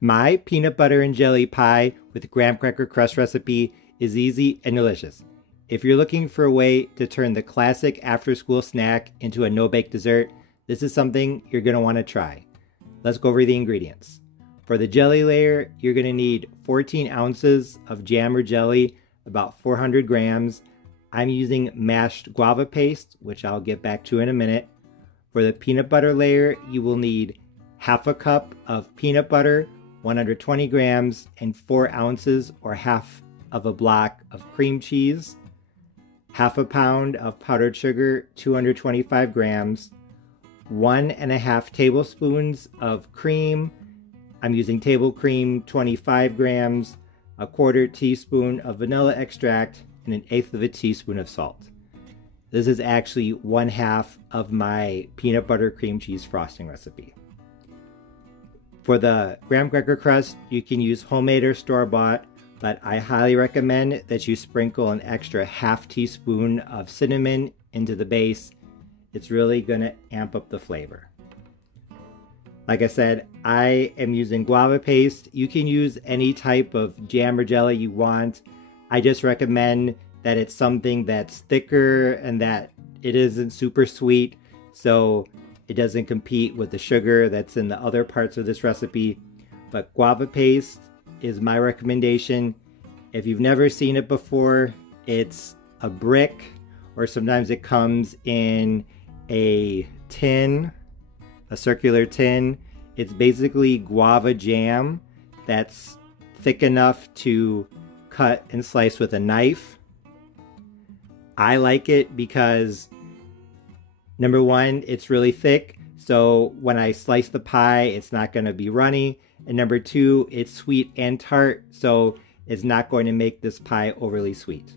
My peanut butter and jelly pie with graham cracker crust recipe is easy and delicious. If you're looking for a way to turn the classic after-school snack into a no-bake dessert, this is something you're going to want to try. Let's go over the ingredients. For the jelly layer, you're going to need 14 ounces of jam or jelly, about 400 grams. I'm using mashed guava paste, which I'll get back to in a minute. For the peanut butter layer, you will need half a cup of peanut butter, 120 grams, and 4 ounces or half of a block of cream cheese, half a pound of powdered sugar, 225 grams, 1.5 tablespoons of cream. I'm using table cream, 25 grams, a 1/4 teaspoon of vanilla extract, and 1/8 of a teaspoon of salt. This is actually 1/2 of my peanut butter cream cheese frosting recipe. For the graham cracker crust, you can use homemade or store-bought, but I highly recommend that you sprinkle an extra 1/2 teaspoon of cinnamon into the base. It's really gonna amp up the flavor. Like I said, I am using guava paste. You can use any type of jam or jelly you want. I just recommend that it's something that's thicker and that it isn't super sweet, so it doesn't compete with the sugar that's in the other parts of this recipe. But guava paste is my recommendation. If you've never seen it before, it's a brick, or sometimes it comes in a tin, a circular tin. It's basically guava jam that's thick enough to cut and slice with a knife. I like it because, number one, it's really thick, so when I slice the pie, it's not going to be runny. And number two, it's sweet and tart, so it's not going to make this pie overly sweet.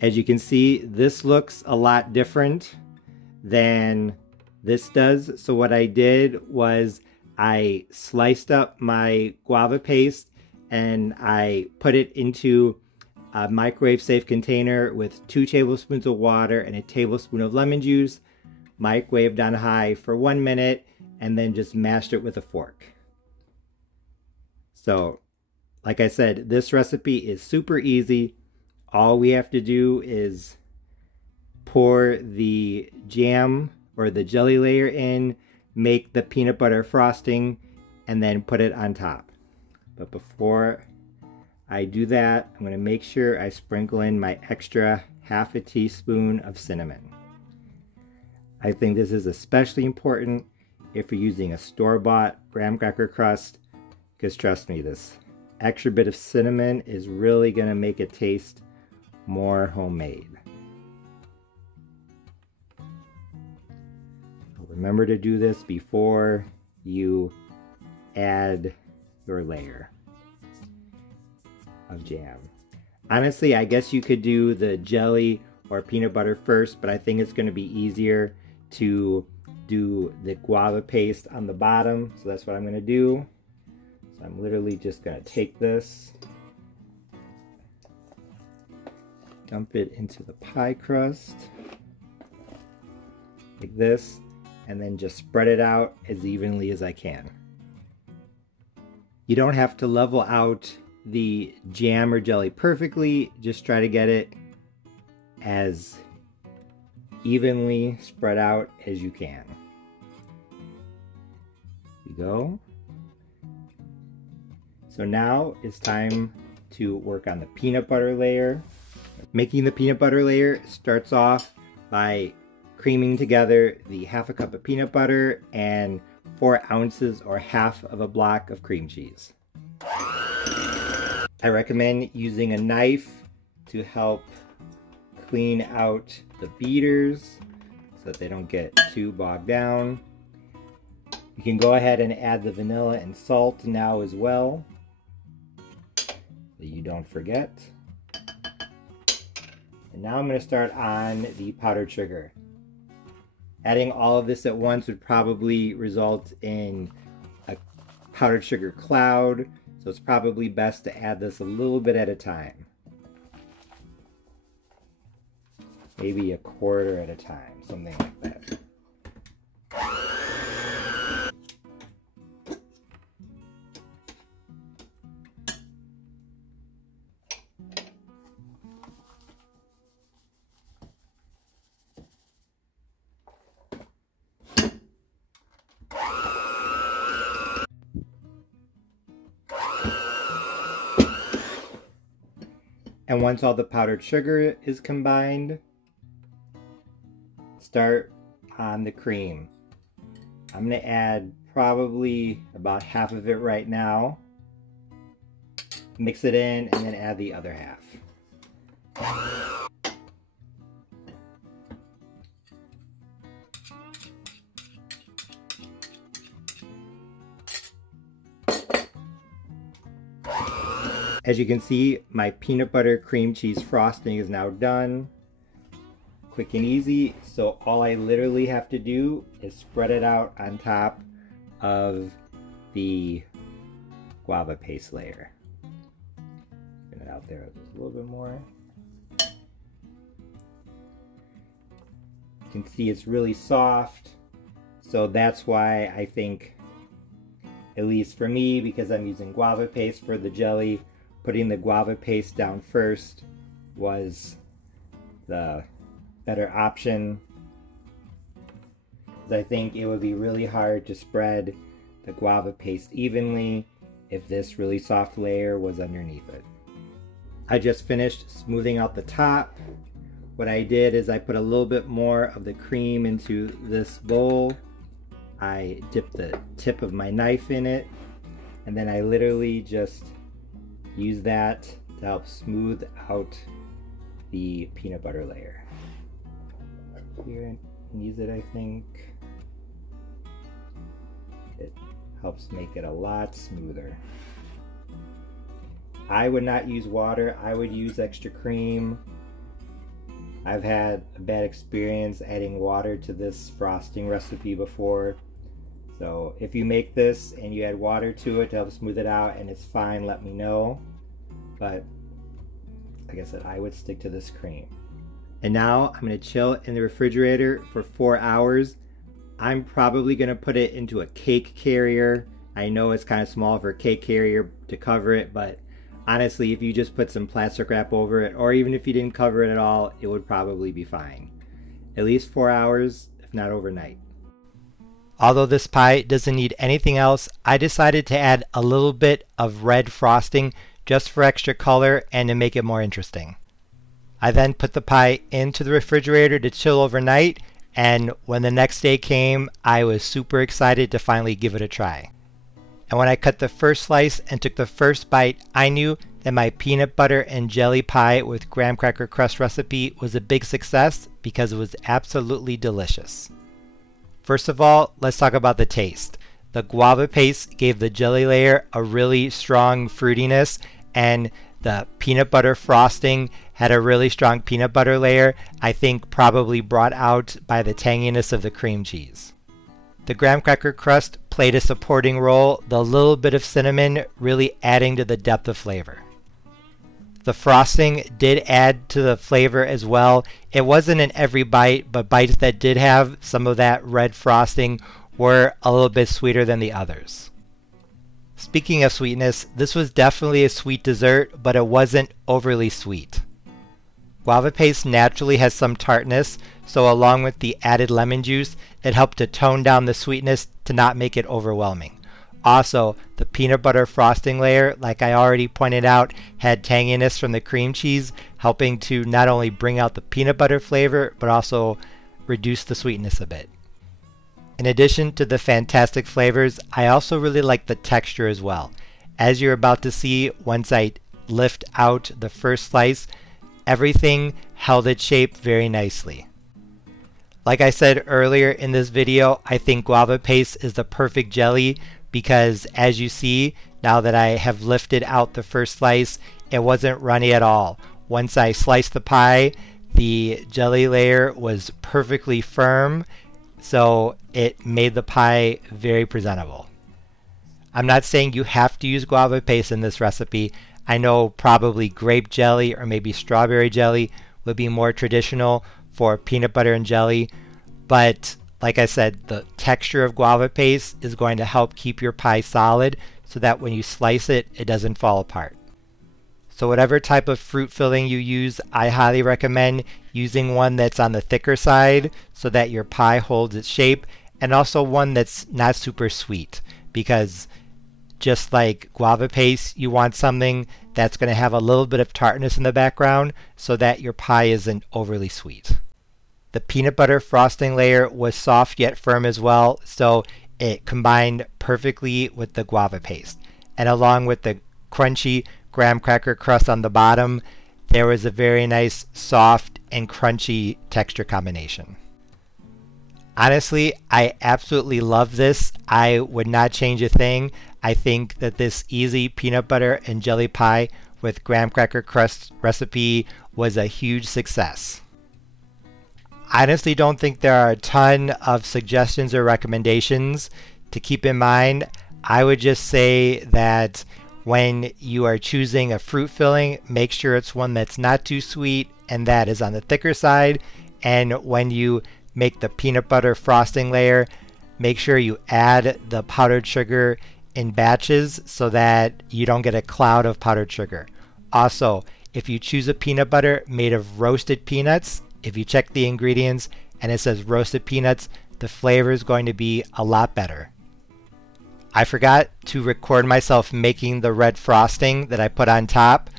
As you can see, this looks a lot different than this does. So what I did was I sliced up my guava paste and I put it into a microwave safe container with 2 tablespoons of water and a tablespoon of lemon juice, microwaved on high for 1 minute, and then just mashed it with a fork. So, like I said, this recipe is super easy. All we have to do is pour the jam or the jelly layer in, make the peanut butter frosting, and then put it on top. But before I do that, I'm going to make sure I sprinkle in my extra 1/2 teaspoon of cinnamon. I think this is especially important if you're using a store-bought graham cracker crust, because trust me, this extra bit of cinnamon is really going to make it taste more homemade. Remember to do this before you add your layer of jam. Honestly, I guess you could do the jelly or peanut butter first, but I think it's going to be easier to do the guava paste on the bottom. So that's what I'm going to do. So I'm literally just going to take this, dump it into the pie crust like this, and then just spread it out as evenly as I can. You don't have to level out the jam or jelly perfectly, just try to get it as evenly spread out as you can. There you go. So now it's time to work on the peanut butter layer. Making the peanut butter layer starts off by creaming together the 1/2 cup of peanut butter and 4 ounces or half of a block of cream cheese. I recommend using a knife to help clean out the beaters so that they don't get too bogged down. You can go ahead and add the vanilla and salt now as well, so you don't forget. And now I'm going to start on the powdered sugar. Adding all of this at once would probably result in a powdered sugar cloud, so it's probably best to add this a little bit at a time. Maybe 1/4 at a time, something like that. And once all the powdered sugar is combined, start on the cream. I'm going to add probably about half of it right now. Mix it in and then add the other half. As you can see, my peanut butter cream cheese frosting is now done. Quick and easy. So all I literally have to do is spread it out on top of the guava paste layer. Get it out there just a little bit more. You can see it's really soft. So that's why I think, at least for me, because I'm using guava paste for the jelly, putting the guava paste down first was the better option. I think it would be really hard to spread the guava paste evenly if this really soft layer was underneath it. I just finished smoothing out the top. What I did is I put a little bit more of the cream into this bowl. I dipped the tip of my knife in it, and then I literally just use that to help smooth out the peanut butter layer. Here and use it, I think. It helps make it a lot smoother. I would not use water, I would use extra cream. I've had a bad experience adding water to this frosting recipe before. So if you make this and you add water to it to help smooth it out and it's fine, let me know. But like I said, I would stick to this cream. And now I'm going to chill in the refrigerator for 4 hours. I'm probably going to put it into a cake carrier. I know it's kind of small for a cake carrier to cover it, but honestly, if you just put some plastic wrap over it, or even if you didn't cover it at all, it would probably be fine. At least 4 hours, if not overnight. Although this pie doesn't need anything else, I decided to add a little bit of red frosting just for extra color and to make it more interesting. I then put the pie into the refrigerator to chill overnight, and when the next day came, I was super excited to finally give it a try. And when I cut the first slice and took the first bite, I knew that my peanut butter and jelly pie with graham cracker crust recipe was a big success because it was absolutely delicious. First of all, let's talk about the taste. The guava paste gave the jelly layer a really strong fruitiness, and the peanut butter frosting had a really strong peanut butter layer, I think probably brought out by the tanginess of the cream cheese. The graham cracker crust played a supporting role, the little bit of cinnamon really adding to the depth of flavor. The frosting did add to the flavor as well. It wasn't in every bite, but bites that did have some of that red frosting were a little bit sweeter than the others. Speaking of sweetness, this was definitely a sweet dessert, but it wasn't overly sweet. Guava paste naturally has some tartness, so along with the added lemon juice, it helped to tone down the sweetness to not make it overwhelming. Also, the peanut butter frosting layer, like I already pointed out, had tanginess from the cream cheese, helping to not only bring out the peanut butter flavor, but also reduce the sweetness a bit. In addition to the fantastic flavors, I also really like the texture as well. As you're about to see, once I lift out the first slice, everything held its shape very nicely. Like I said earlier in this video, I think guava paste is the perfect jelly because as you see, now that I have lifted out the first slice, it wasn't runny at all. Once I sliced the pie, the jelly layer was perfectly firm, so it made the pie very presentable. I'm not saying you have to use guava paste in this recipe. I know probably grape jelly or maybe strawberry jelly would be more traditional for peanut butter and jelly, but like I said, the texture of guava paste is going to help keep your pie solid so that when you slice it, it doesn't fall apart. So whatever type of fruit filling you use, I highly recommend using one that's on the thicker side so that your pie holds its shape, and also one that's not super sweet, because just like guava paste, you want something that's going to have a little bit of tartness in the background so that your pie isn't overly sweet. The peanut butter frosting layer was soft yet firm as well, so it combined perfectly with the guava paste. And along with the crunchy graham cracker crust on the bottom, there was a very nice soft and crunchy texture combination. Honestly, I absolutely love this. I would not change a thing. I think that this easy peanut butter and jelly pie with graham cracker crust recipe was a huge success. I honestly don't think there are a ton of suggestions or recommendations to keep in mind. I would just say that when you are choosing a fruit filling, make sure it's one that's not too sweet and that is on the thicker side. And when you make the peanut butter frosting layer, make sure you add the powdered sugar in batches so that you don't get a cloud of powdered sugar. Also, if you choose a peanut butter made of roasted peanuts, if you check the ingredients and it says roasted peanuts, the flavor is going to be a lot better. I forgot to record myself making the red frosting that I put on top,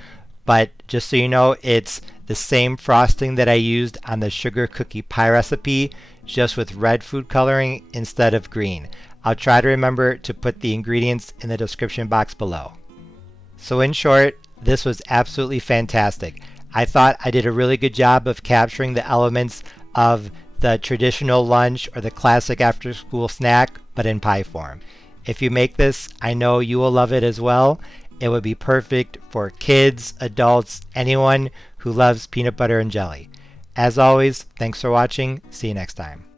but just so you know, it's the same frosting that I used on the sugar cookie pie recipe, just with red food coloring instead of green. I'll try to remember to put the ingredients in the description box below. So in short, this was absolutely fantastic. I thought I did a really good job of capturing the elements of the traditional lunch or the classic after school snack, but in pie form. If you make this, I know you will love it as well. It would be perfect for kids, adults, anyone who loves peanut butter and jelly. As always, thanks for watching. See you next time.